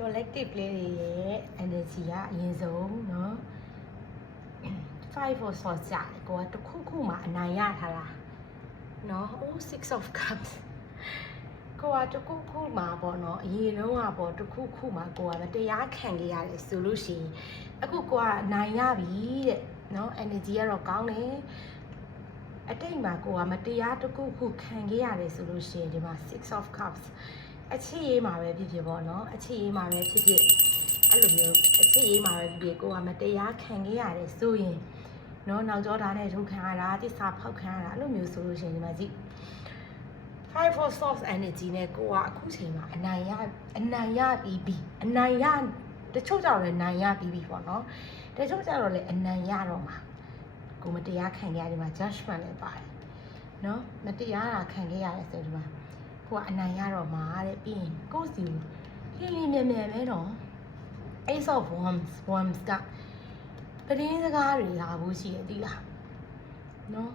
collectively ရဲ့ energy ကအရင်ဆုံးเนาะ5 for ဆော်ကြတယ်ကိုကတစ်ခုခုမှအနိုင်ရထားတာเนาะ 6 of cups ကိုကတစ်ခုခုမှပေါ့เนาะအရင်လုံးကပေါ့တစ်ခုခုမှကိုကမတရားခံခဲ့ရတယ်ဆိုလို့ရှိရင်အခုကိုကအနိုင်ရပြီတဲ့เนาะ energy ကတော့ကောင်းတယ်အတိတ်မှာကိုကမတရားတစ်ခုခုခံခဲ့ရတယ်ဆိုလို့ရှိရင်ဒီမှာ6 of cups အခြေရေးမှာပဲဖြစ်ဖြစ်ပေါ့နော်အခြေရေးမှာပဲဖြစ်ဖြစ်အဲ့လိုမျိုးအခြေရေးမှာပဲဖြစ်ဖြစ်ကိုကမတရားခံခဲ့ရတယ်ဆိုရင်နော်နောက်ကျောသားနဲ့ထုတ်ခံရတာတစ္ဆာဖောက်ခံရတာအဲ့လိုမျိုးဆိုလို့ရှိရင်ဒီမှာကြည့် 5 for source energy နဲ့ကိုကအခုချိန်မှာအနိုင်ရပြီးပြီအနိုင်ရတချို့ကြောင့်လည်းနိုင်ရပြီးပြီပေါ့နော်တချို့ကြောင့်လည်းအနိုင်ရတော့မှာကိုမတရားခံခဲ့ရတယ်မှာ judgment လည်းပါတယ်နော်မတရားတာခံခဲ့ရတယ်ဆိုဒီမှာကိုကအနိုင်ရတော့မှာတဲ့ပြီးရင်ကိုစီကိုလင်းလင်းမြန်မြန်ပဲတော့ Ace of Wands ကသတင်းစကားတွေလာဖို့ရှိတယ်ဒီလားနော်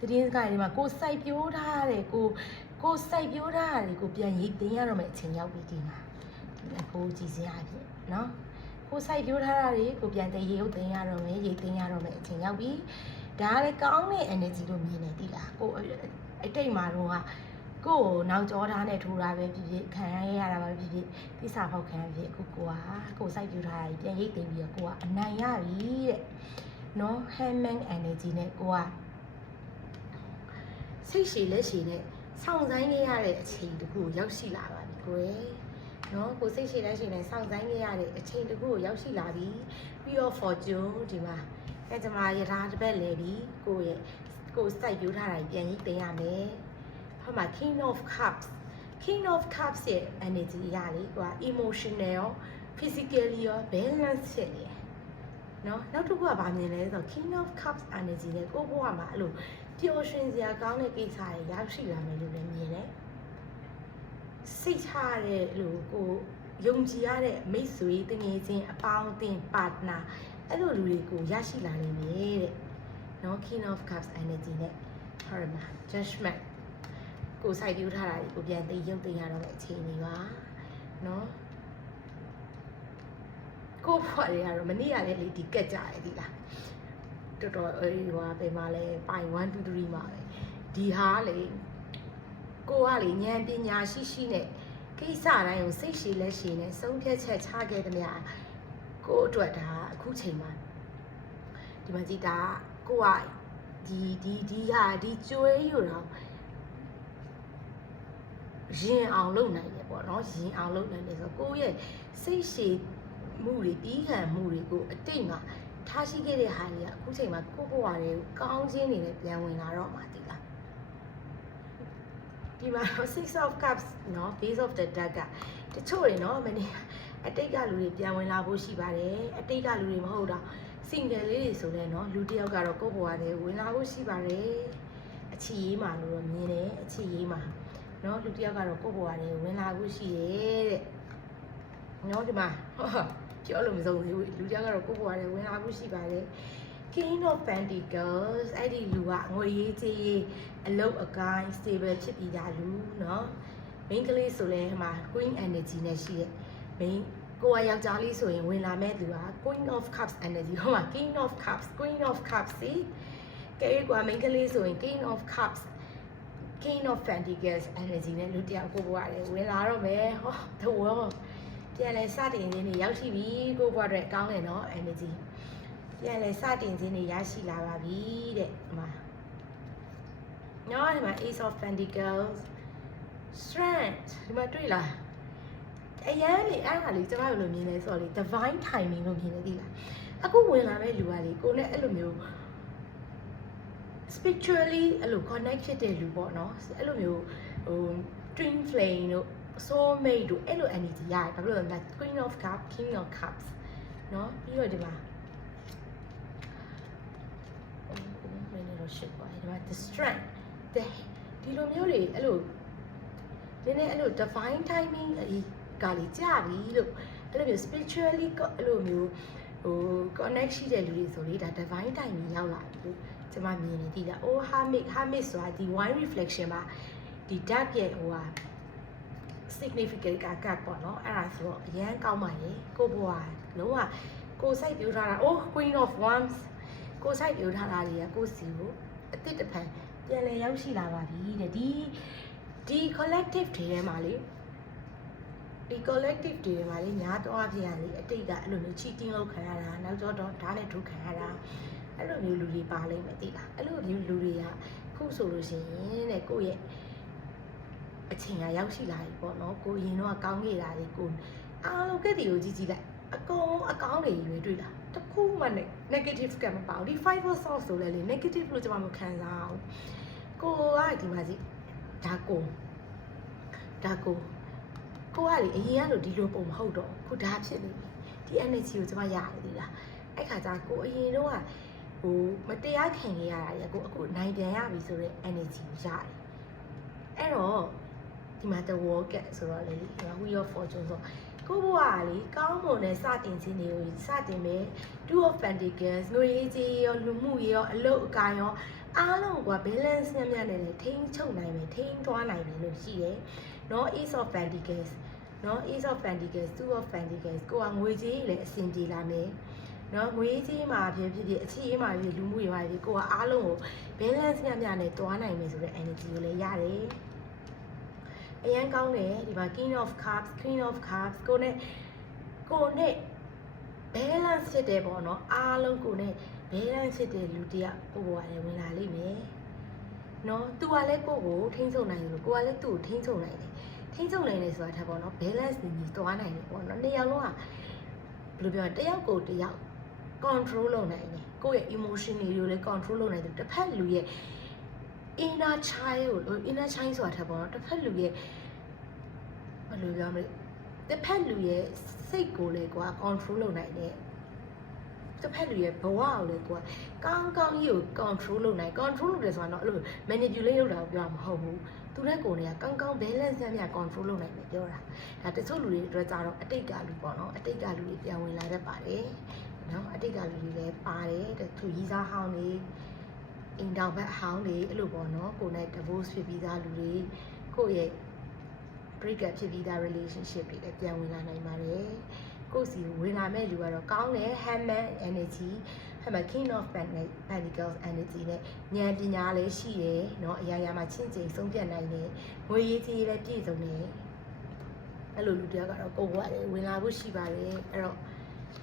သတင်းစကားတွေမှာကိုစိုက်ပြိုးထားတယ်ကိုစိုက်ပြိုးထားတယ်ကိုပြန်ရိတ်သိမ်းရတော့မယ့်အချိန်ရောက်ပြီဒီမှာဒီအကိုကြည့်စရာဖြစ်နော်ကိုစိုက်ပြိုးထားတာတွေကိုပြန်ရုပ်သိမ်းရတော့မယ်ရိတ်သိမ်းရတော့မယ့်အချိန်ရောက်ပြီဒါလည်းကောင်းတဲ့ energy လို့မြင်နေဒီလားကိုအတိတ်မှာတော့ကိုနောက်ကျောသားနဲ့ထိုးတာပဲဖြစ်ဖြစ်ခံရတာပဲဖြစ်ဖြစ်သစ္စာဖောက်ခံရဖြစ်အခုကိုစိုက်ပြူထားတာပြန်ရိတ်သိမ်းပြီးတော့ကိုကအနိုင်ရပြီတဲ့နော် Hangman energy နဲ့ကိုကစိတ်ရှည်လက်ရှည်နဲ့စောင့်ဆိုင်နေရတဲ့အချိန်တခုရောက်ရှိလာပါပြီကိုရယ်နော်ကိုစိတ်ရှည်လက်ရှည်နဲ့စောင့်ဆိုင်နေရတဲ့အချိန်တခုကိုရောက်ရှိလာပြီပြီးတော့ fortune ဒီမှာအဲကျမရထားတစ်ပတ်လဲပြီကိုစိုက်ပြူထားတာပြန်ရိတ်သိမ်းရမယ်ဟိုမှာ King of Cups ရဲ့ energy ရလေကွာ emotional physically ရော balance ဖြစ်နေနော်နောက်တစ်ခုကဗာမြင်လဲဆို King of Cups energy နဲ့ကိုဘဝမှာအဲ့လိုပျော်ရွှင်စရာကောင်းတဲ့ကိစ္စတွေရောက်ရှိလာမယ်လို့လည်းမြင်တယ်စိတ်ချတဲ့လို့ကိုယုံကြည်ရတဲ့မိတ်ဆွေတငယ်ချင်းအပေါင်းအသင်း partner အဲ့လိုလူတွေကိုရရှိလာနိုင်တယ်တဲ့နော် King of Cups energy နဲ့ဟောမှာ judgmentကိုစိုက်ပြူးထားတာကိုပြန်သိရုပ်သိရတော့တဲ့အချိန်တွေပါနော်ကိုဖွာတွေကတော့မနေ့ကလည်းလေဒီကက်ကြရည်လားတော်တော်ဟိုဘယ်မှာလဲပိုင်1 2 3မှာပဲဒီဟာလေကိုကလေဉာဏ်ပညာရှိနဲ့ကိစ္စတိုင်းကိုစိတ်ရှည်လက်ရှည်နဲ့ဆုံးဖြတ်ချက်ချခဲ့တဲ့များကိုအတွက်ဒါအခုချိန်မှာဒီမှာကြည့်တာကိုကဒီကျွေးယူတော့ရင်အောင်လုပ်နိုင်တယ်ပေါ့နော်ရင်အောင်လုပ်နိုင်တယ်ဆိုတော့ကိုယ့်ရဲ့စိတ်ရှည်မှုတွေတီးခံမှုတွေကိုအတိတ်မှာထားရှိခဲ့တဲ့ဟာတွေကအခုချိန်မှာကိုယ့်ဘဝတွေကိုကောင်းခြင်းတွေနဲ့ပြန်ဝင်လာတော့မှဒီလားဒီမှာ 6 of cups နော် base of the deck ကတချို့တွေနော်မနေ့အတိတ်ကလူတွေပြန်ဝင်လာဖို့ရှိပါတယ်အတိတ်ကလူတွေမဟုတ်တော့ single လေးတွေဆိုလဲနော်လူတစ်ယောက်ကတော့ကိုယ့်ဘဝတွေဝင်လာဖို့ရှိပါတယ်အချီရေးမှာလို့မြင်တယ်အချီရေးမှာနော်လူတစ်ယောက်ကတော့ကိုယ့်ဘဝတွေဝင်လာဖို့ရှိရဲ့တဲ့နော်ဒီမှာပြောလို့မစုံသေးဘူးလူတစ်ယောက်ကတော့ကိုယ့်ဘဝတွေဝင်လာဖို့ရှိပါတယ် King of Pentacles အဲ့ဒီလူကငွေရေးကြေးရေးအလုပ်အကိုင်း stable ဖြစ်ပြီးသားလူနော် main ကလေးဆိုလဲဟိုမှာ Queen energy နဲ့ရှိတဲ့ main ကိုကယောက်ျားလေးဆိုရင်ဝင်လာမဲ့သူက Queen of Cups energy ဟိုမှာ King of Cups Queen of Cups စီကဲကွာ main ကလေးဆိုရင် King of Cups King of Pentacles energy နဲ့လူတယောက်ကိုဘွားတယ်ဝင်လာတော့မယ်ဟောတဝေါပြန်လဲစတင်ခြင်းတွေရောက်ရှိပြီကိုဘွားတွေကောင်းတယ်နော် energy ပြန်လဲစတင်ခြင်းတွေရရှိလာပါပြီတဲ့ဒီမှာနော်ဒီမှာ Ace of Pentacles Strength ဒီမှာတွေ့လားအရင်လေအဲ့ဒါလေးကျွန်တော်တို့မြင်လဲဆိုတော့လေ divine timing လို့မြင်နေသီးလားအခုဝင်လာမဲ့လူကလေကိုနဲ့အဲ့လိုမျိုးspiritually အဲ့လို connect ဖြစ်တဲ့လူပေါ့နော်အဲ့လိုမျိုးဟို twin flame တို့ soul mate တို့အဲ့လို energy ရတယ်ဘာလို့လဲ Queen of Cups King of Cups နော်ပြီးတော့ဒီမှာမင်းတို့ရှစ်ပါဒီမှာ the strength ဒီလိုမျိုးလေအဲ့လိုဒီနေ့အဲ့လို divine timing ကလေးကြာပြီလို့အဲ့လိုမျိုး spiritually အဲ့လိုမျိုးဟို connect ရှိတဲ့လူတွေဆိုလေဒါ divine timing ရောက်လာပြီလို့ကျွန်မမြင်နေသီးလား hermit ဆိုတာဒီ wine reflection မှာဒီ dark ရဲ့ဟိုဟာ significant ကတ်ပေါ့နော်အဲ့ဒါဆိုတော့အရန်ကောင်းပါလေကိုဘွားလုံးဝကိုစိုက်ပြောထားတာ oh queen of wands ကိုစိုက်ပြောထားတာတွေကကိုစီကိုအစ်စ်တစ်ဖန်ပြန်လဲရောက်ရှိလာပါပြီတဲ့ဒီ collective တွေထဲမှာလေဒီ collective တွေမှာလေညာတော့အဖြစ်ရလေအတိတ်ကအဲ့လိုမျိုး cheating လုပ်ခံရတာနောက်တော့ဓာတ်နဲ့ထုတ်ခံရတာအဲ့လိုမျိုးလူတွေပါလိမ့်မယ်သိလားအဲ့လိုမျိုးလူတွေကခုဆိုလို့ရှိရင်တဲ့ကိုယ့်ရဲ့အချိန်ကရောက်ရှိလာပြီပေါ့နော်ကိုရင်တော့ကောင်းခဲ့တာလေကိုအားလုံးကတည်းကိုကြည့်လိုက်အကုန်အကောင်းတွေရွေးတွေ့လားတခုမှ negative ကမပါဘူးဒီ five of swords ဆိုလဲလေ negative လို့ကျွန်မမခံစားအောင်ကိုကဒီမှာကြည့်ဒါကိုကလေအရင်ကလို့ဒီလိုပုံမဟုတ်တော့ခုဒါဖြစ်နေပြီဒီ energy ကိုကျွန်မရတယ်ဒီလားအဲ့ခါကျကိုအရင်တော့ဟိုမတရားခံခဲ့ရတာလေကိုအခုနိုင်ပြန်ရပြီဆိုတော့ energy ကိုရတယ်အဲ့တော့ဒီမှာ the world ဆိုတော့လေဒီမှာ wheel of fortune ဆိုကိုဘွားလေကောင်းမွန်တဲ့စတင်ခြင်းတွေကိုစတင်မယ် two of pentacles ငွေကြီးရောလူမှုရောအလုပ်အကိုင်ရောအားလုံးက balance ညံ့ညံ့နဲ့လေထိန်းချုပ်နိုင်မယ်ထိန်းသွားနိုင်တယ်လို့ရှိတယ်နော် ace of pentacles နော် ace of pentacles two of pentacles ကိုကငွေကြီးလည်းအဆင်ပြေလာမယ်နော်ငွေကြီးမှာဖြစ်ဖြစ်အခြေအေးမှာဖြစ်လူမှုရေးမှာဖြစ်ကိုကအားလုံးကို balance ညံ့ညံ့နဲ့တွားနိုင်မယ်ဆိုတဲ့ energy ကိုလည်းရတယ်အရန်ကောင်းတယ်ဒီမှာ king of cups queen of cups ကိုနဲ့ balance ဖြစ်တယ်ပေါ့နော်အားလုံးကိုနဲ့ balance ဖြစ်တဲ့လူတယောက်ကိုကလည်းဝင်လာလိမ့်မယ်နော်သူကလည်းကိုထိန်းချုပ်နိုင်တယ်လို့ကိုကလည်းသူ့ကိုထိန်းချုပ်နိုင်တယ်ထိန်းချုပ်နိုင်တယ်ဆိုတာပေါ့နော် balance နေတွားနိုင်တယ်ပေါ့နော်နှစ်ယောက်လုံးကဘယ်လိုပြောတယောက်ကိုတယောက် control လုပ်နိုင်တယ်ကိုယ့်ရဲ့ emotion တွေကိုလည်း control လုပ်နိုင်တယ်တစ်ဖက်လူရဲ့ inner child ဆိုတာပေါ့နော်တစ်ဖက်လူရဲ့ဘယ်လိုပြောမလဲတစ်ဖက်လူရဲ့စိတ်ကိုလည်းကိုက control လုပ်နိုင်တယ်တစ်ဖက်လူရဲ့ဘဝကိုလည်းကိုကကောင်းကောင်းကြီးကို control လုပ်နိုင် control လုပ်တယ်ဆိုတာတော့အဲ့လို manipulate လုပ်တာကိုပြောမှာမဟုတ်ဘူးသူနဲ့ကိုယ်နဲ့ကကောင်းကောင်း balance ညံ့ညံ့ control လုပ်နိုင်တယ်ပြောတာဒါတချို့လူတွေအတွက်ကြတော့အတိတ်ကလူပေါ့နော်အတိတ်ကလူတွေပြန်ဝင်လာတတ်ပါတယ်နော်အတိတ်ကလူတွေလည်းပါတယ်သူရီးစားဟောင်းတွေအိမ်တော်ဘက်ဟောင်းတွေအဲ့လိုပေါ့နော်ကိုယ်နဲ့ divorce ဖြစ်ပြီးသားလူတွေကိုယ့်ရဲ့ break up ဖြစ်ပြီးသား relationship တွေလည်းပြန်ဝင်လာနိုင်ပါတယ်ကိုယ့်စီဝင်လာမဲ့လူကတော့ကောင်းတယ် hammer energy ဟဲ့မ king of pentacles energy နဲ့ဉာဏ်ပညာလည်းရှိတယ်เนาะအရာရာမှာချင့်ချိန်ဆုံးဖြတ်နိုင်တယ်ငွေရေးကြီးလည်းပြည့်စုံတယ်အဲ့လိုလူတယောက်ကတော့ကိုယ်ဘဝလည်းဝင်လာဖို့ရှိပါတယ်အဲ့တော့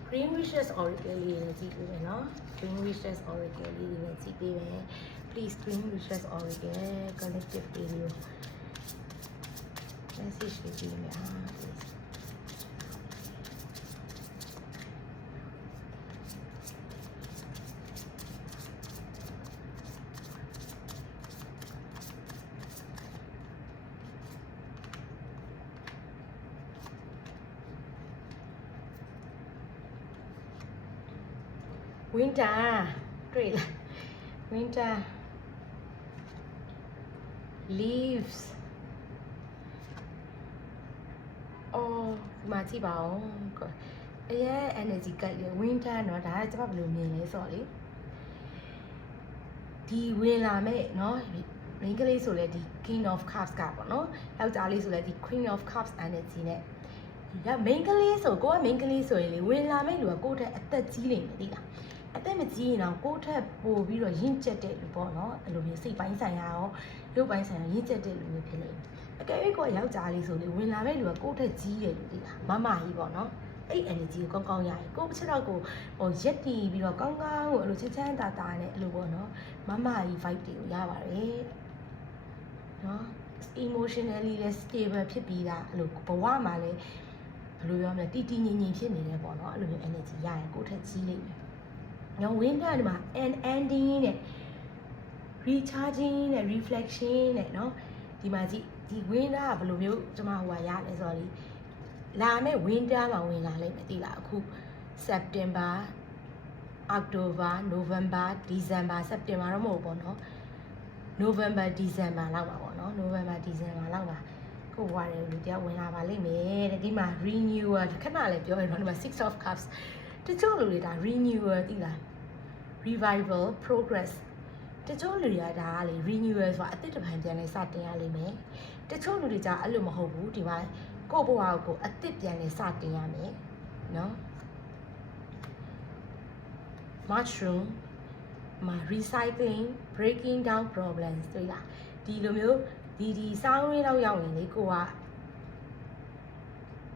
green wishes oracle လေးလည်းကြည့်ပေးမယ်เนาะ green wishes oracle လေးလည်းကြည့်ပေးမယ် please green wishes oracle collective video message လေးပေးမယ်ဟာ please winter တွေ့လား winter leaves အော်ဒီမှာကြည့်ပါဦးအရင် energy ကရ winter เนาะဒါကကျွန်မဘယ်လိုမြင်လဲဆိုတော့လေဒီဝင်လာမဲ့เนาะမိန်းကလေးဆိုလဲဒီ king of cups ကပေါ့เนาะယောက်ျားလေးဆိုလဲဒီ queen of cups energy နဲ့ဒါမိန်းကလေးဆိုကိုကမိန်းကလေးဆိုရင်လေဝင်လာမဲ့လူကကိုယ့်ထက်အသက်ကြီးနေတယ်သိလားအသက်မကြီးရင်တော့ကိုယ့်ထက်ပိုပြီးတော့ရင့်ကျက်တဲ့လူပေါ့နော်အဲ့လိုမျိုးစိတ်ပိုင်းဆိုင်ရာရောရုပ်ပိုင်းဆိုင်ရာရင့်ကျက်တဲ့လူမျိုးဖြစ်နေတယ်အကယ်၍ကိုယောက်ျားလေးဆိုလေဝင်လာမဲ့လူကကိုယ့်ထက်ကြီးတယ်လို့သိလားမမကြီးပေါ့နော်အဲ့ energy ကိုကောင်းကောင်းရရင်ကိုယ့်ချက်တော့ကိုရက်တီပြီးတော့ကောင်းကောင်းကိုအဲ့လိုချမ်းချမ်းသာသာနဲ့အဲ့လိုပေါ့နော်မမကြီး vibe တွေကိုရပါတယ်နော် emotionally လည်း stable ဖြစ်ပြီးသားအဲ့လိုဘဝမှာလည်းဘယ်လိုပြောမလဲတည်တည်ငြိမ်ငြိမ်ဖြစ်နေတယ်ပေါ့နော်အဲ့လိုမျိုး energy ရရင်ကိုယ့်ထက်ကြီးလိမ့်မယ်ညောင် winter ဒီမှာ an ending နဲ့ recharging နဲ့ reflection နဲ့เนาะဒီမှာကြည့်ဒီ winter ကဘယ်လိုမျိုးကျွန်မဟိုကရလဲဆိုတော့လာမဲ့ winter မှာဝင်လာလိမ့်မယ်သိလားအခု September October November December September တော့မဟုတ်ပေါ့နော် November December လောက်ပါပေါ့နော် November December လောက်ပါကိုဘွားတယ်လူတယောက်ဝင်လာပါလိမ့်မယ်တဲ့ဒီမှာ renewal ခဏလည်းပြောရတော့ဒီမှာ six of cups တချို့လူတွေဒါ renewal သိလား revival progress တချို့လူတွေကဒါကလေ renewal ဆိုတာအသစ်တစ်ပိုင်းပြန်လဲစတင်ရလိမ့်မယ်တချို့လူတွေကအဲ့လိုမဟုတ်ဘူးဒီမှာကိုယ့်ဘဝကိုအသစ်ပြန်လဲစတင်ရမယ်နော် mushroom မှာ recycling breaking down problems တွေ့လားဒီလိုမျိုးဒီစောင်းရင်းတော့ရောက်ရင်လေကိုက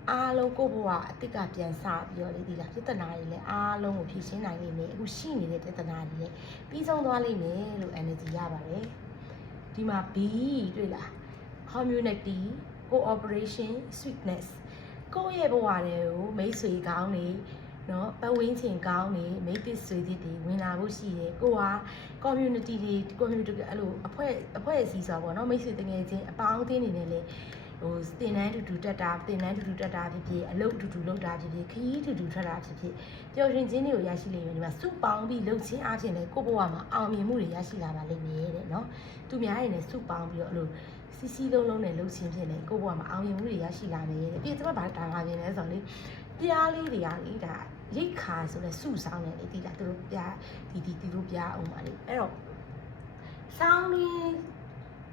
အားလုံးကိုဘဝအတိတ်ကပြန်စပြီးတော့လေဒီလားပြဿနာတွေလည်းအားလုံးကိုဖြေရှင်းနိုင်လိမ့်မယ်အခုရှိနေတဲ့ပြဿနာတွေလည်းပြီးဆုံးသွားလိမ့်မယ်လို့ energy ရပါတယ်ဒီမှာ B တွေ့လား community cooperation sweetness ကိုယ့်ရဲ့ဘဝတွေကိုမိတ်ဆွေကောင်းနေနော်ပတ်ဝန်းကျင်ကောင်းနေမိတ်ဆွေတွေဝင်လာဖို့ရှိတယ်ကိုက community တွေ community အဲ့လိုအဖွဲ့အစည်းဆိုတော့ဗောနော်မိတ်ဆွေတကယ်ချင်းအပေါင်းအသင်းနေနဲ့လေဟိုတင်တန်းတူတက်တာတင်တန်းတူတက်တာဖြစ်ဖြစ်အလုပ်တူလုပ်တာဖြစ်ဖြစ်ခရီးတူထွက်တာဖြစ်ဖြစ်ပျော်ရွှင်ခြင်းတွေကိုရရှိလိမ့်မယ်ဒီမှာစုပေါင်းပြီးလှုပ်ခြင်းအားဖြင့်လေကိုယ့်ဘဝမှာအောင်မြင်မှုတွေရရှိလာပါလိမ့်မယ်တဲ့နော်သူများတွေနဲ့စုပေါင်းပြီးတော့အဲ့လိုစီလုံးနဲ့လှုပ်ခြင်းဖြင့်လေကိုယ့်ဘဝမှာအောင်မြင်မှုတွေရရှိလာမယ်တဲ့ပြီးတော့ဘာတာငါပြင်းလဲဆိုတော့လေပြားလေးတွေကလေဒါရိတ်ခါဆိုလဲစုဆောင်တယ်လေဒီလားသူတို့ပြားဒီတို့ပြားအောင်ပါလေအဲ့တော့စောင်းလေး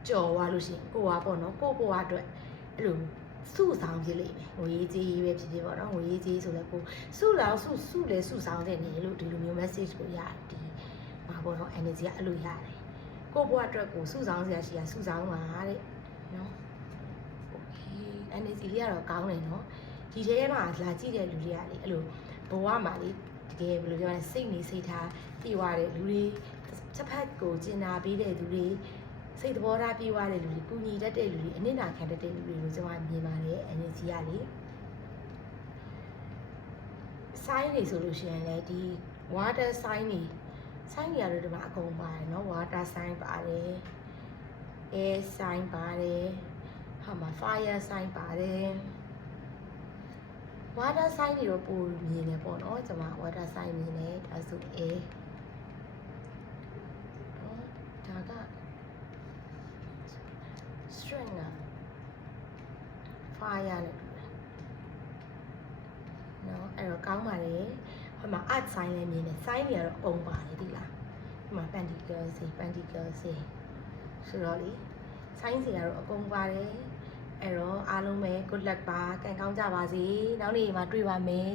ကြော်သွားလို့ရှိရင်ကိုကပေါ့နော်ကိုဘဝအတွက်အဲ့လိုစုဆောင်ဖြစ်လိမ့်မယ်ငွေကြီးပဲဖြစ်ဖြစ်ပေါ့နော်ငွေကြီးဆိုလဲကိုစုလောက်စုလဲစုဆောင်တဲ့နေလို့ဒီလိုမျိုး message ကိုရတယ်ဒီဘာပေါ့နော် energy ကအဲ့လိုရတယ်ကိုဘဝအတွက်ကိုစုဆောင်စရာရှိတာစုဆောင်ပါတဲ့နော် okay energy လေးကတော့ကောင်းတယ်နော်ဒီထဲမှာလာကြည့်တဲ့လူတွေကလေအဲ့လိုဘဝမှာလေတကယ်ဘယ်လိုပြောလဲစိတ်နေစိတ်ထားပြေဝတဲ့လူတွေတစ်ဖက်ကိုကျင်နာပေးတဲ့လူတွေစိတ်သဘောထားပြေဝတဲ့လူတွေပူညီတတ်တဲ့လူတွေအနစ်နာခံတတ်တဲ့လူတွေကိုကျွန်မမြင်ပါတယ် energy ကလေ sign တွေဆိုလို့ရှိရင်လည်းဒီ water sign တွေ sign တွေကတော့ဒီမှာအကုန်ပါတယ်เนาะ water sign ပါတယ် air sign ပါတယ်ဟာမှာ fire sign ပါတယ် water sign တွေတော့ပိုမြင်တယ်ပေါ့เนาะကျွန်မ water sign မြင်တယ်ဒါဆို air ဒါက strength က fire နဲ့တူတယ်เนาะအဲ့တော့ကောင်းပါလေဟိုမှာ art sign လည်းမြင်တယ် sign တွေကတော့အုံပါတယ်ဒီလားဒီမှာ pentacle စီဆိုတော့လေ sign တွေကတော့အကုန်ပါတယ်အဲ့တော့အားလုံးပဲ good luck ပါကံကောင်းကြပါစေနောက်နေ့မှာတွေ့ပါမယ်